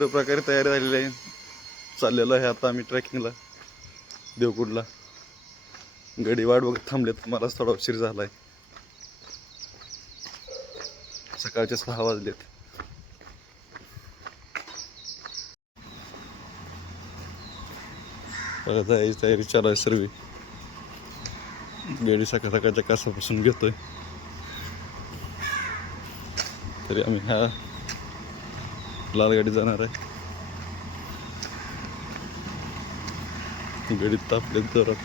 प्रकारे तयारी झालेली आहे. चाललेलो आहे आता आम्ही ट्रेकिंगला देवकुडला. गडी वाट बघत थांबलेत. मला थोडा उशीर झालाय. सकाळचे 6 वाजलेत. जायची तयारी चालू आहे सर्व. गडी सकाळच्या कासापासून घेतोय. तरी आम्ही ह्या लाल गाडी जाणार आहे. गडीत तापलेत जोरात.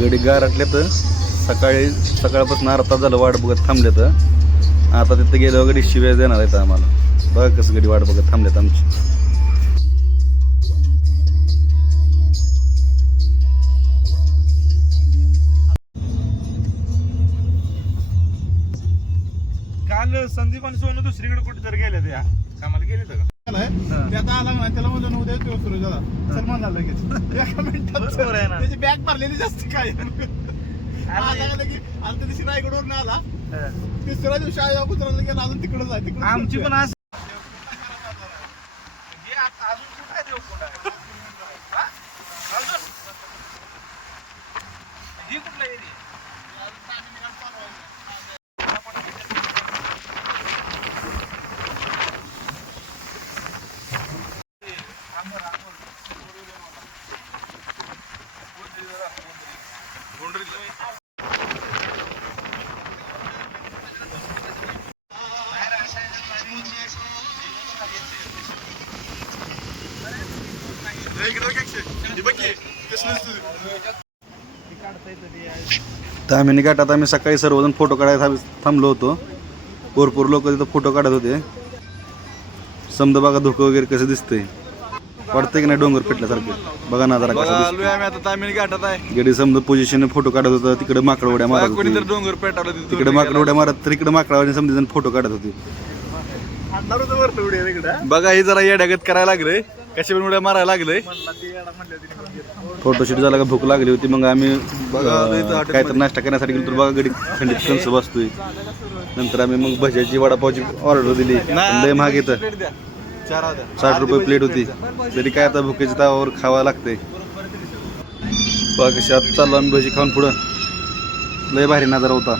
गडी गारटले तर सकाळपासून अर्धा तास झालं वाट बघत थांबले तर. आता तिथे गेल्यावर गडी शिव्या देणार आहेत आम्हाला. बघा कसं गडी वाट बघत थांबलेत आमची. काल संदीप आणि सोनू दुसरीकडे कुठेतरी गेले त्या कामाला गेले का. त्याचा आला ना त्याला म्हणलं उद्या दिवस सुरू झाला. सलमान झालं लगेच एका मिनिटात. त्याची बॅग भरलेली जास्त काय आला की आता दिवशी रायगडवरून आला. तिसऱ्या दिवशी आया कुत्राला गेला. अजून तिकडच आहे. तिकडे आमची पण असं अजून कुठं आहे देवकुंड आहे. ही कुठला एरिया. तामिनी घाटात आम्ही सकाळी सर्वजण फोटो काढायला थांबलो होतो. भरपूर लोक तिथं फोटो काढत होते. समजा बघा धुकं वगैरे कसं दिसतंय. वाटतंय की नाही डोंगर पेटल्यासारखं. बघा ना जरा कसं तामिनी घाटात आहे. गडी समजा पोझिशन फोटो काढत होता. तिकडे माकड उड्या मारत होती. डोंगर पेटवलं तिकडे माकड उड्या मारत तर इकडे माकडावर समजा जण फोटो काढत होते. बघा हे जरा येड्यागत करायला लागले. कशी पण उड्या मारायला लागले. फोटोशूट झाला का भूक लागली होती. मग आम्ही काहीतरी नाश्ता करण्यासाठी गेलो तर बघा गडी थंडीत कंस बसतोय. नंतर आम्ही मग भज्याची वडापावची ऑर्डर दिली. लय महाग येतं. 60 रुपये प्लेट होती. तरी काय आता भुकेच्या तावावर खावा लागतंय. बघा कशी आता चाललो आम्ही भजी खाऊन पुढं. लय भारी नजारा होता.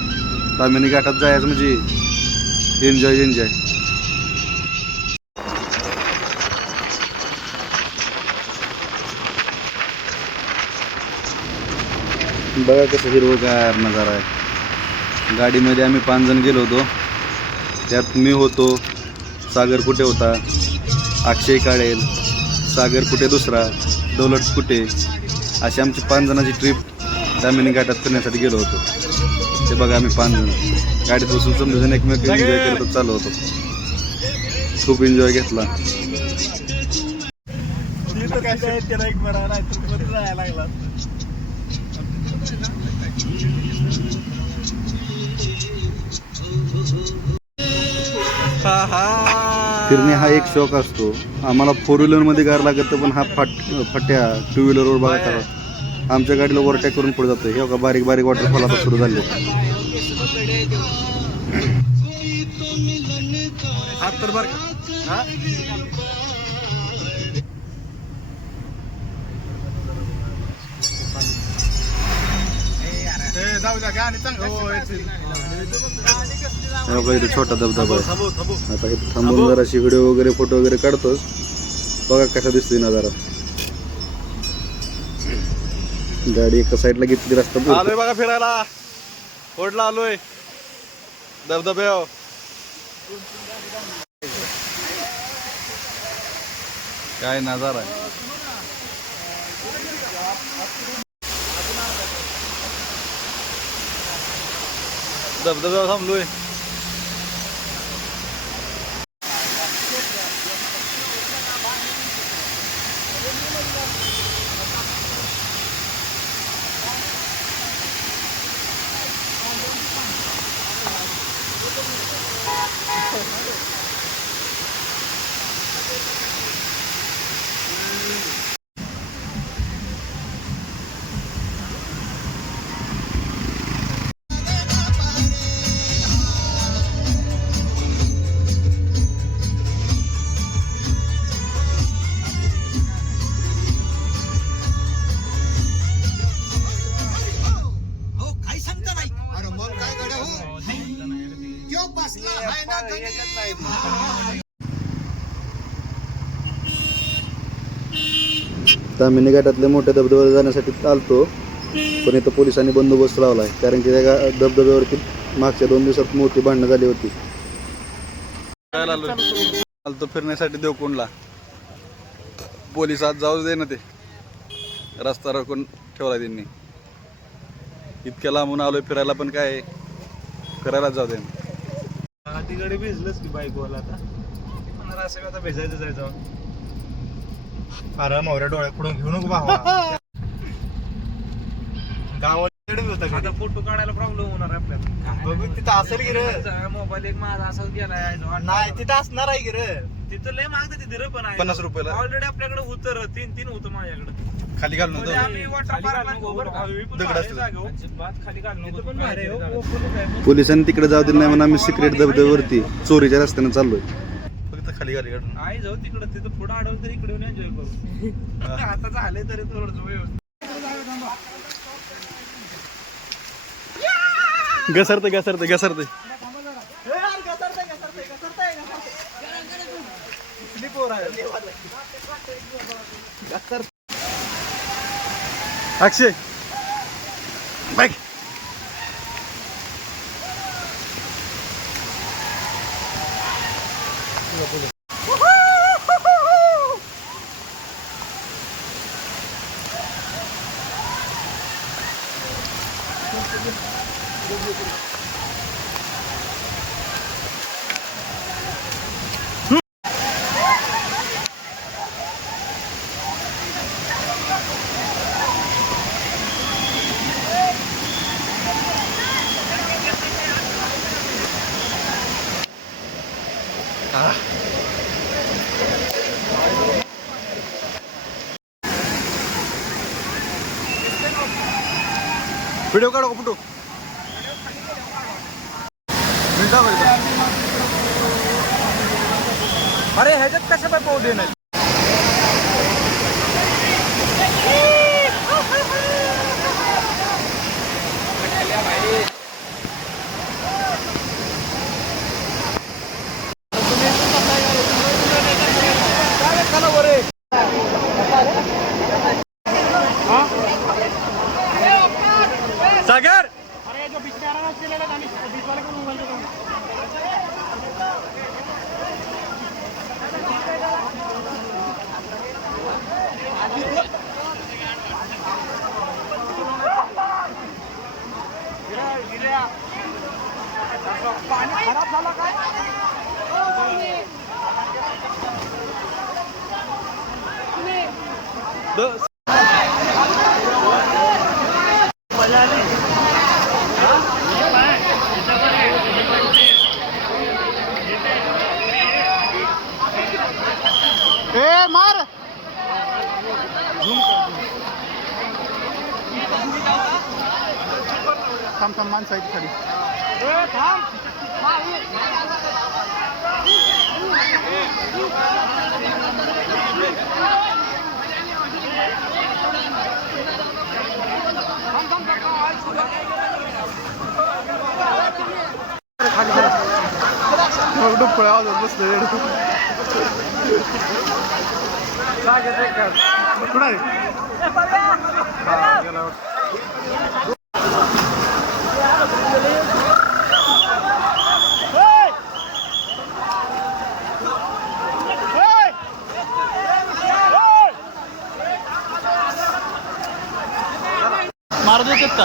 तामिनी घाटात जायचं म्हणजे एन्जॉय. बघा कसं हिरवगार नजारा आहे. गाडीमध्ये आम्ही 5 जण गेलो होतो. त्यात मी होतो, सागर कुठे होता, अक्षय काळेल, सागर कुठे दुसरा, दौलत कुठे, अशी आमची 5 जणांची ट्रिप दामिनी घाटात फिरण्यासाठी गेलो होतो. ते बघा आम्ही 5 जण गाडीत बसून समजून एकमेक एन्जॉय करतच चालू होतो. खूप एन्जॉय घेतला. त्याला एक बरा जायला लागला. फिरणे हा एक शौक असतो. आम्हाला 4 व्हीलरमध्ये कार लागत, पण हा फट्या 2 व्हीलरवर बघा करा. आमच्या गाडीला ओव्हरटेक करून पुढे जातो. हे बघा बारीक बारीक वॉटरफॉल आता सुरू झाले. जाऊ द्या गाणी चांगलं. इथे छोटा धबधबा आहे. आता इथे थांबून जराशी व्हिडिओ वगैरे फोटो वगैरे काढतोच. बघा कसा दिसतोय नजारा. गाडी एका साईडला घेतली, रस्ता आलोय बघा फिरायला. फोडला आलोय धबधब्यावर. काय नजारा आहे. धबधब्यावर थांबलोय. दामिनी घाटातल्या मोठ्या धबधब्यावर जाण्यासाठी चालतो, पण इथं पोलिसांनी बंदोबस्त लावला आहे. कारण की त्या धबधब्यावरती मागच्या 2 दिवसात मोठी भांडणं झाली होती. चालतो फिरण्यासाठी देवकुंडला. पोलीस आज जाऊ दे ना, ते रस्ता रोखून ठेवला त्यांनी. इतक्या लांबून आलोय फिरायला, पण काय फिरायला जाऊ दे ना. तिकडे भिजलंच की बाईकवाला. आता असं आता भेजायचं जायचं. अरे मोऱ्या डोळ्या पुढून घेऊ नको भावा. गावात आता फोटो काढायला प्रॉब्लेम होणार आपल्याला. बघू तिथं असेल की रे मोबाईल. एक माझा असाच गेलाय. नाही तिथं असणार आहे की रे. तिथं लय मागतं तिथे रे. पण 50 रुपयाला ऑलरेडी आपल्याकडे होतं. 3 होतं माझ्याकडे. खाली घालून पोलिसांनी तिकडे जाऊ दिलं नाही म्हणून आम्ही सिक्रेट धबधब्यावरती चोरीच्या रस्त्याने चाललोय. फक्त खाली गाडी काढून आई जाऊ तिकडे. तिथं पुढे अडवलं तरी इकडे एन्जॉय करू. आता झाले तरी थोडं व्यवस्थित. घसरते. अक्षय बाईक. व्हिडिओ काढू फोटो. अरे ह्याच्यात कसं काय पाहू दे नाही. ए मार थांब थांब माणसं आहेत खाली डुक्कळ आवाजात बसलं कुठं आहे मार देतात का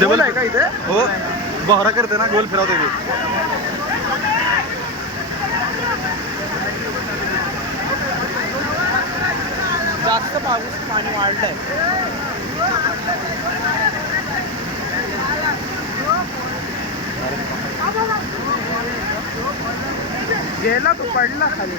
डबल आहे का इथे हो बहरा करते ना गोल फिरवते मी जास्त पाऊस पाणी वाढलंय गेला तो पडला खाली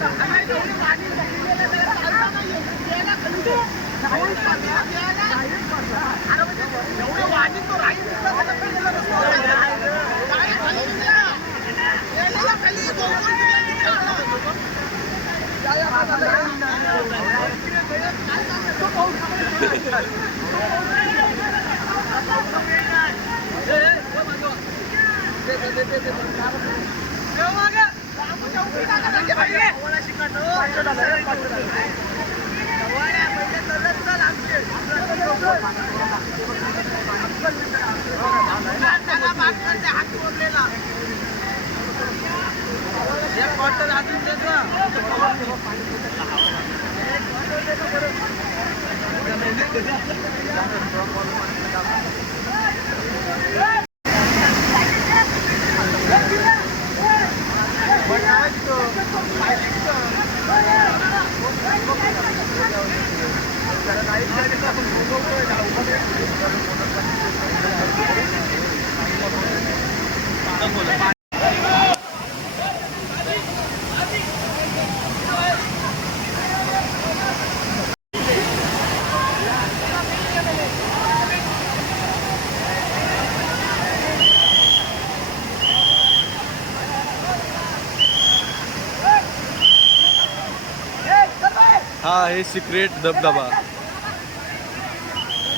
हा आहे सिक्रेट धबधबा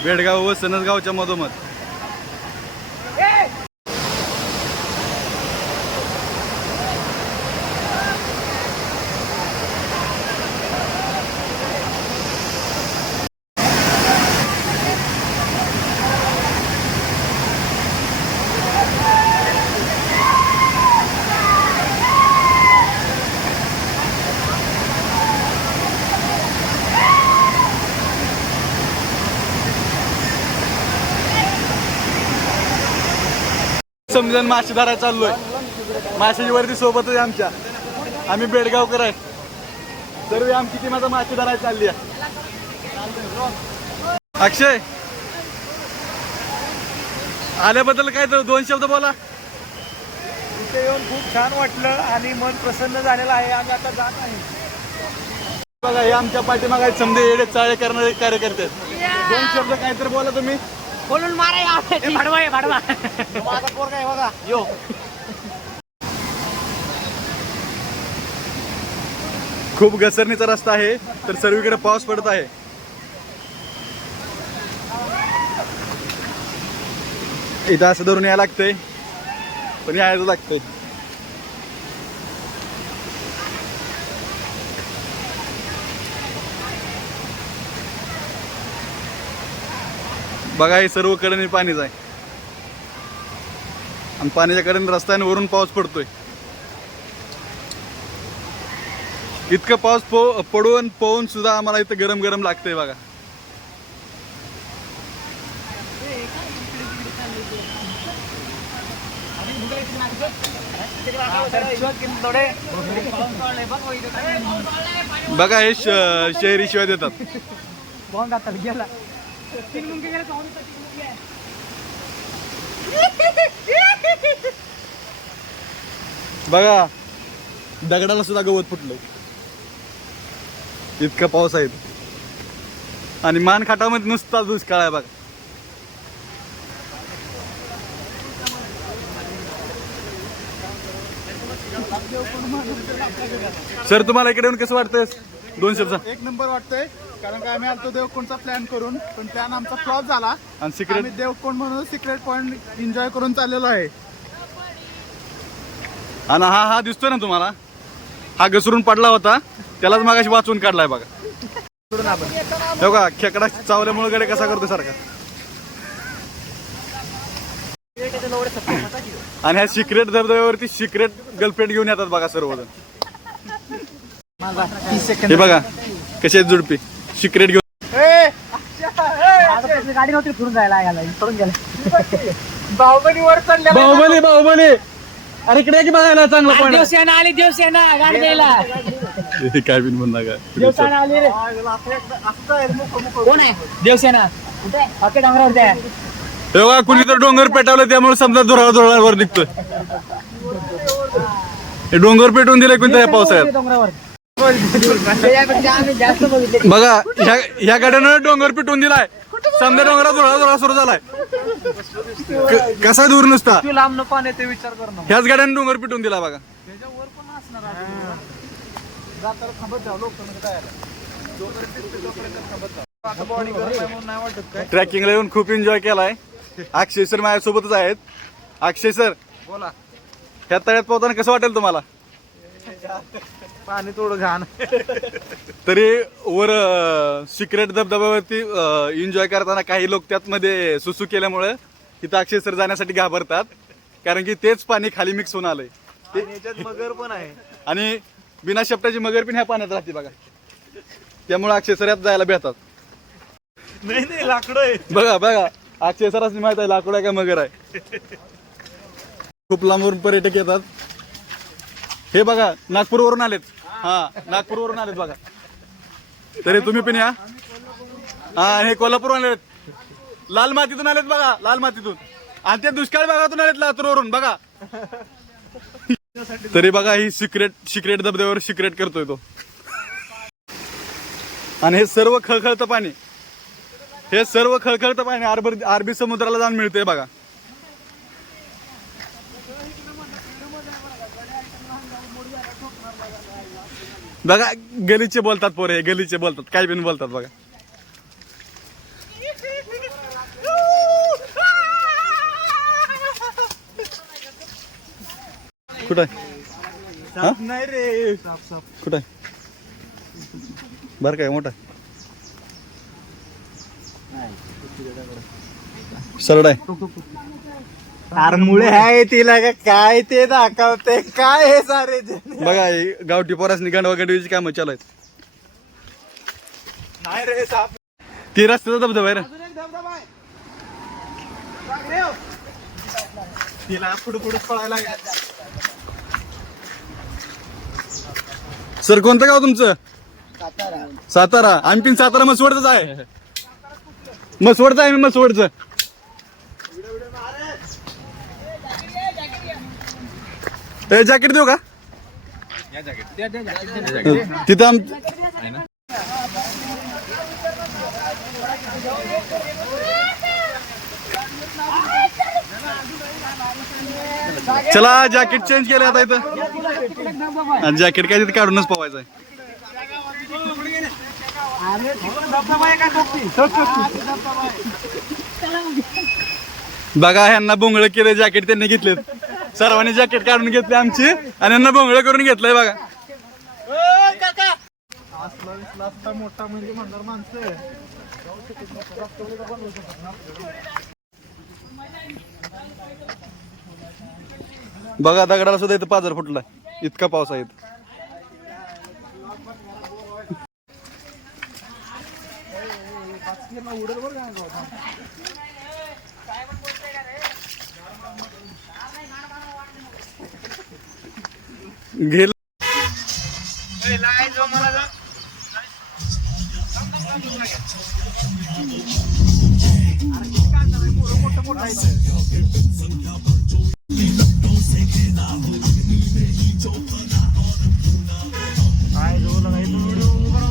बेडगाव व सनसगावच्या मधोमध. समजून मासे धरायला चाललोय. माशाची वरती सोबतच आहे आमच्या. आम्ही बेडगावकर आहे. सर्व आमची टीम आता मासे धरायला चालली आहे. अक्षय आल्याबद्दल काय तर 2 शब्द बोला. इथे येऊन खूप छान वाटलं आणि मन प्रसन्न झालेलं आहे. आम्ही आता जात आहे. बघा हे आमच्या पाठीमागे समजे येडे चाळे करणारे कार्यकर्ते. 2 शब्द काय तर बोला तुम्ही. बोलून मारा भाडवा भाडवा माझा पोरगा आहे बघा यो. खूप घसरणीचा रस्ता आहे तर सर्वीकडे पाऊस पडत आहे. इथं असं धरून यायला लागतंय पण यायला लागतंय. बघा हे सर्व कडेने पाणीच आहे आणि पाण्याच्या कडेने रस्ता आहे वरून पाऊस पडतोय. इतकं पाऊस पडून पोहून सुद्धा आम्हाला इथं गरम गरम लागतंय बघा. बघा हे शहरी शिवाय देतात. बघा दगडाला सुद्धा गवत फुटलं. इतका पाऊस आहे आणि मानखाटामध्ये नुसता दुष्काळ आहे बघा. सर तुम्हाला इकडे येऊन कसं वाटतंय? 2 शब्द. 1 नंबर वाटतंय कारण का आम्ही आलतो देवकोणचा प्लॅन करून पण प्लॅन आमचा फ्लॉप झाला आणि सिक्रेट देवकोण म्हणून सिक्रेट पॉइंट एन्जॉय करून चाललेलो आहे. आणि हा दिसतोय ना तुम्हाला, हा घसरून पडला होता त्यालाच मागाशी वाचून काढलाय बघा. बघा खेकडा चावल्यामुळे गडे कसा करतो सारखा. आणि ह्या सिक्रेट धबधब्यावरती सिक्रेट गर्लफ्रेंड घेऊन येतात बघा सर्वजण. हे बघा कशी आहेत जुडपी सिक्रेट घेऊन. गाडी नव्हती फिरून जायला पडून गेला. बाहुबली वर चढल्या. बाहुबली अरे इकडे की बघायला चांगलं पण. देवसेना आली देवसेना गाडी द्यायला. काय बिन म्हणला काय देवसेना आली रे. कोण आहे देवसेना? कुठे? ओके डोंगरावर आहे. तेव्हा कुणी तर डोंगर पेटवलं त्यामुळे समजा धुरावर निघतोय. हे डोंगर पेटवून दिले कोणत्या पावसाळ्यात. डोंगरावर बघा ह्या गाड्यानं डोंगर पेटवून दिलाय. समजा डोंगरात धुरा सुरू झालाय. कसा दूर नुसता लांब न पाणी ते विचार कर ना. ह्याच गाड्यानं डोंगर पेटवून दिला बघा. त्याच्यावर पण असणार जाताना थांबत जाऊ लोक नाही वाटत काय. ट्रॅकिंगला येऊन खूप एन्जॉय केलाय. अक्षय सर माझ्यासोबतच आहेत. अक्षय सर बोला. ह्या तळ्यात पोहताना कसं वाटेल तुम्हाला? पाणी थोडं घाण. तरी वर सिक्रेट धबधब्यावरती एन्जॉय करताना काही लोक त्यातमध्ये सुसू केल्यामुळे तिथं अक्षय सर जाण्यासाठी घाबरतात कारण की तेच पाणी खाली मिक्स होऊन आलंय. याच्यात मगर पण आहे आणि बिना शेपटाची मगर पण ह्या पाण्यात राहते बघा. त्यामुळे अक्षय सर यात जायला भेटतात. नाही लाकडं आहे. बघा अक्षय सरांनी माहित आहे लाकूड आहे का मगर आहे. खूप लांबून पर्यटक येतात. हे बघा नागपूरवरून आलेत. हा नागपूरवरून आलेत बघा. तरी तुम्ही पण या. हा हे कोल्हापूरवरून आलेत. लाल मातीतून आलेत बघा. लाल मातीतून आणि ते दुष्काळ भागातून आलेत लातूरवरून बघा. तरी बघा ही सिक्रेट धबधब्यावर सिक्रेट करतोय तो. आणि हे सर्व खळखळतं पाणी. हे सर्व खळखळतं पाणी अरबी समुद्राला जाऊन मिळतंय बघा. बघा गलीचे बोलतात पोरे. गलीचे बोलतात काय बिन बोलतात बघा. कुठं नाही रे. कुठं बरं काय मोठा सरळ आहे. अरे मुळे आहे तिला काय ते दाखवते काय हे सारे. बघा गावठी पोरासनी गांडवा गांडवीची कामं चालू आहेत. नाही रे साप. ती रस्त्याचा धबधबा आहे रे. तिला पुढे पुढे पळायला लागला. सर कोणतं गाव तुमचं? सातारा. आम्ही पण सातारा मसवडच आहे. मसवडचं आहे मी, मसवडचं. जॅकेट देऊ का तिथं चला जॅकेट चेंज केलं आता इथं. जॅकेट काय तिथे काढूनच पवायचं आहे. बघा ह्यांना बोंगळ केलं, जॅकेट त्यांनी घेतलेत. सर्वांनी जॅकेट काढून घेतले आमची आणि यांना बोंगळ करून घेतलंय बघा. मोठा म्हणजे म्हणणार माणसं. बघा दगडाला सुद्धा इथं पाझर फुटला, इतका पाऊस आहे. गेल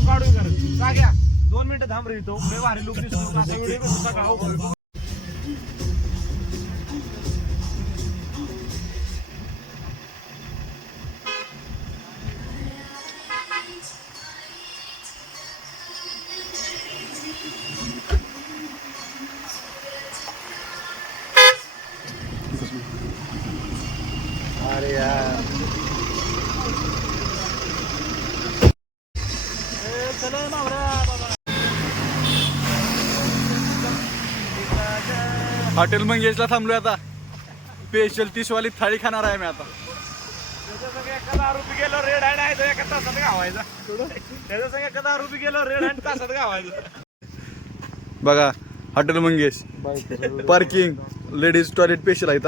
काढू 2 मिनिटं थांब रे. तो भारी लुक दिसतो. अरे यार हॉटेल मंगेशला थांबलोय आता. स्पेशल 30 वाली थाळी खाणार आहे मी आता. एका रुपये गेलो रेड हँड आहे तो एका तासात गावायचा. त्याच्या संग एका 10 रुपये गेलो रेड हँड तासात गावायचं. बघा hotel Mangesh parking ladies toilet special आहे.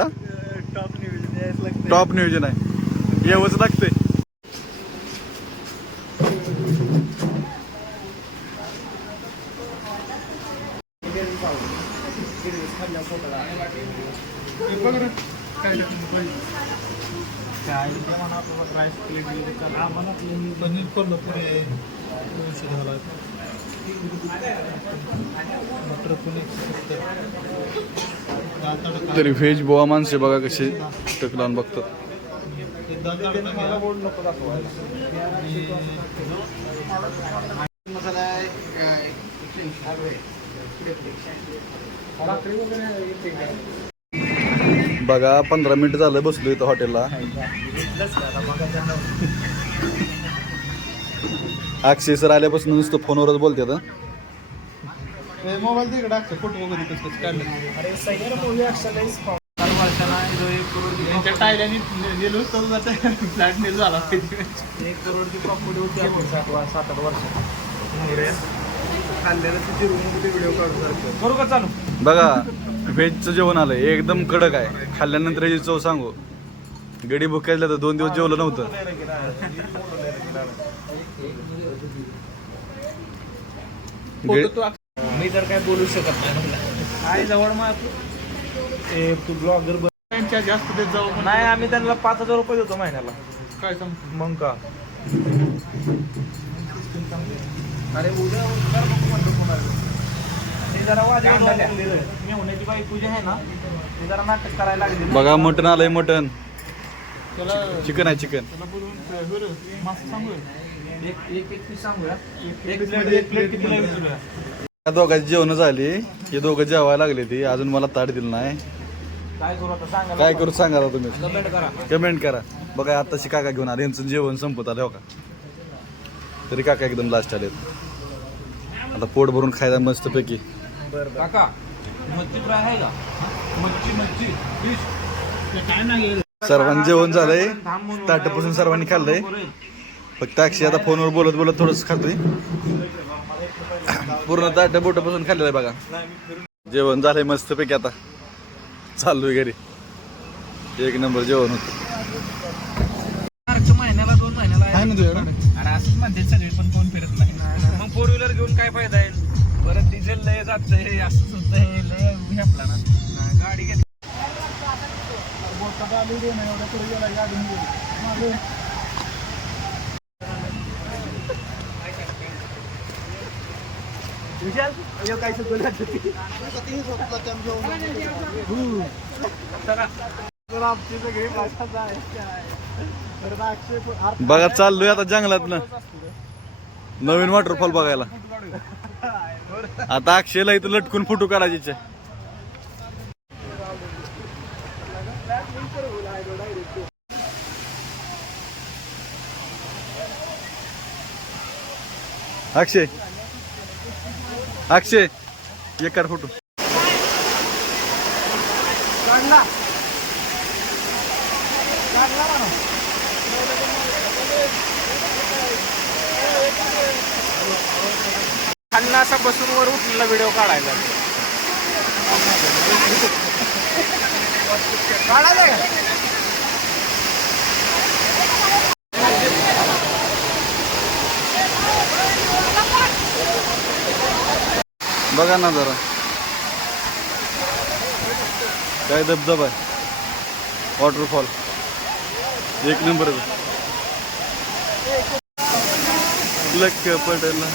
टॉप नियोजन आहे, येवच लागते. तरी व्हेज बोवा माणसे बघा कसे टक लावून बघतात. बघा 15 मिनिट झालं बसलो इथं हॉटेलला. अक्षय सर आल्यापासून नुसतं फोनवरच बोलतात. मोबाईल तिकडे टाकतो फोटो वगैरे कसं काढलं. त्यांच्या टायऱ्याने गेलो तर जाते फ्लॅट नेल झाला. 1 करोडची प्रॉपर्टी होती 7-8 वर्षात. खाल्लेलं तिथे रूममध्ये व्हिडिओ काढू सारखं करू का चालू. बघा व्हेजचं जेवण आलंय, एकदम कडक आहे. खाल्ल्यानंतर याची चव सांगू. गडी भुकायला तर 2 दिवस जेवलं नव्हतं. मी तर काय बोलू शकत नाही. आई जवळ मग तू ब्लॉगर त्यांच्या जास्त देत जाऊ. नाही आम्ही त्यांना 5,000 रुपये देतो महिन्याला. काय सांग मग का. अरे उद्या मेहुण्याची बायको जी आहे ना ते जरा नाटक करायला लागली. बघा मटण आलंय, मटण. चिकन आहे, चिकन. या दोघांची जेवण झाली. हे दोघं जेवायला लागले. ती अजून मला ताट दिलं नाही. काय करू सांगा तुम्ही, कमेंट करा. बघा आताशी काका घेऊन आले, यांचं जेवण संपत आलं हो का. तरी काका एकदम लास्ट आलेत. आता पोट भरून खायला मस्त पैकी. काका मच्छी फ्राय आहे का. मच्छी सर्वांनी जेवण झालंय, ताटापासून सर्वांनी खाल्लंय. फक्त अक्षय आता फोनवर बोलत बोलत थोडंच खातोय. पूर्ण ताट बोटापासून खाल्लेलं आहे बघा. जेवण झालंय मस्त पैकी. आता चाललोय घरी. एक नंबर जेवण होतं. महिन्याला 2 महिन्याला आहे ना तुझ्याकडे? आणि असंच म्हणते सगळे पण कोण फिरत नाही. मग 4 व्हीलर घेऊन काय फायदा आहे. परत डिझेल लय जातंय असंच होतंय लय आपला ना गाडी घेतली. एवढ्या पुढे गेला गाडी गेली. बघा चाललोय आता जंगलात ना नवीन वॉटरफॉल बघायला. आता अक्षयला इथं लटकून फोटो काढायचे. अक्षय अक्षय एक कर फोटो. खाल्ला असा बसून वर उठलेला व्हिडिओ काढायचा. बघा ना जरा काय धबधबा आहे. वॉटरफॉल एक नंबर. लख पडला.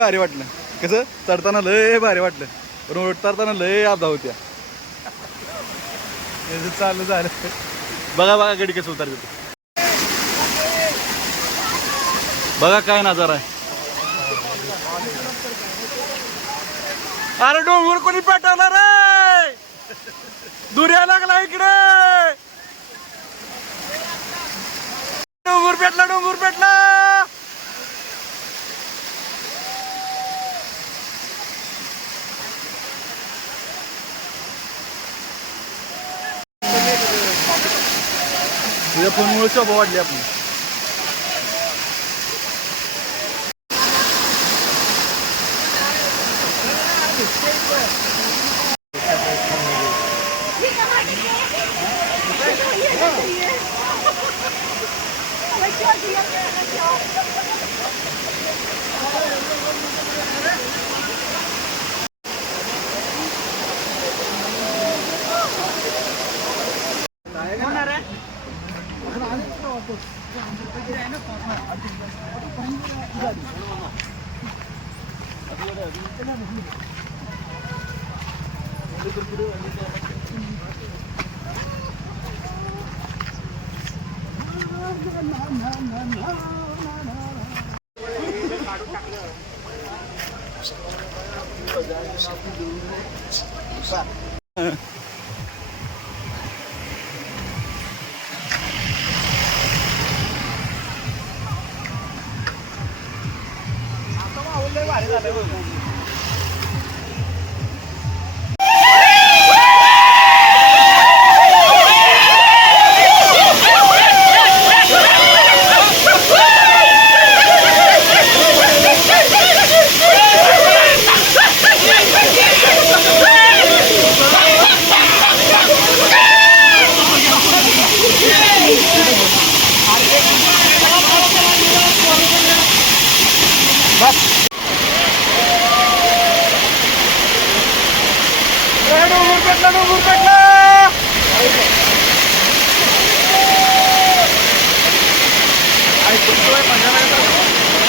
भारी वाटलं. कसं चढताना लय भारी वाटलं. पण उतरताना लय आपदा होत्या. चालू झालं. बघा बघा गडी कसं उतरत. बघा काय नजारा आहे. अरे डोंगर कोणी पेटवला रे. दुर्या लागला इकडे. डोंगर पेटला डोंगर पेटला. तुझ्या फोनमुळे शोभा वाढली आपली.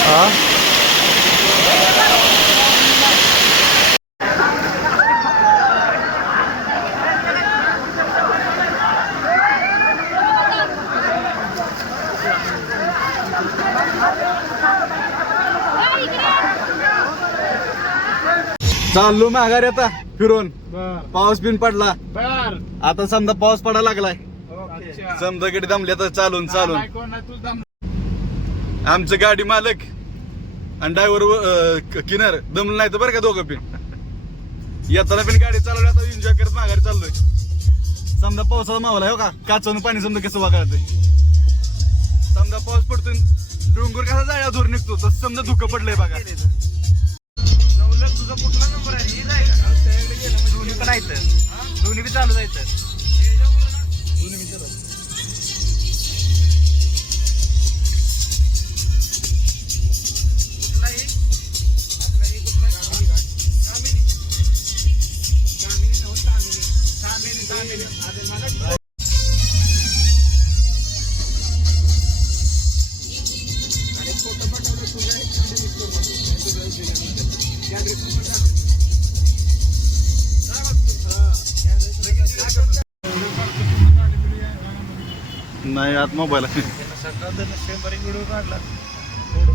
हा चाललो माघारी आता फिरून. बर पाऊस बिन पडला. बर आता समजा पाऊस पडायला लागलाय. अच्छा. समजा कडे दमले आता चालून चालून. नाही, कोण नाही, तूच दम. आमचं गाडी मालक आणि ड्रायव्हर किनर दमलं नाही तर बरं का दोघं पिन. येताना पण गाडी चालवली आता एन्जॉय करत माघारी चाललोय. समजा पावसाचा माहोल आहे हो का, काचवून पाणी समजा कसं वागाळतंय. समजा पाऊस पडतोय डोंगर कसा जाळ्या दूर निघतो तसं समजा धुकं पडलंय बघा. तुझा कुठला नंबर आहे? हीच आहे का? दोन्ही पण आहेत, दोन्ही बी चालू जायचं. नाही आत मोबाईल सकाळ व्हिडिओ काढला थोडं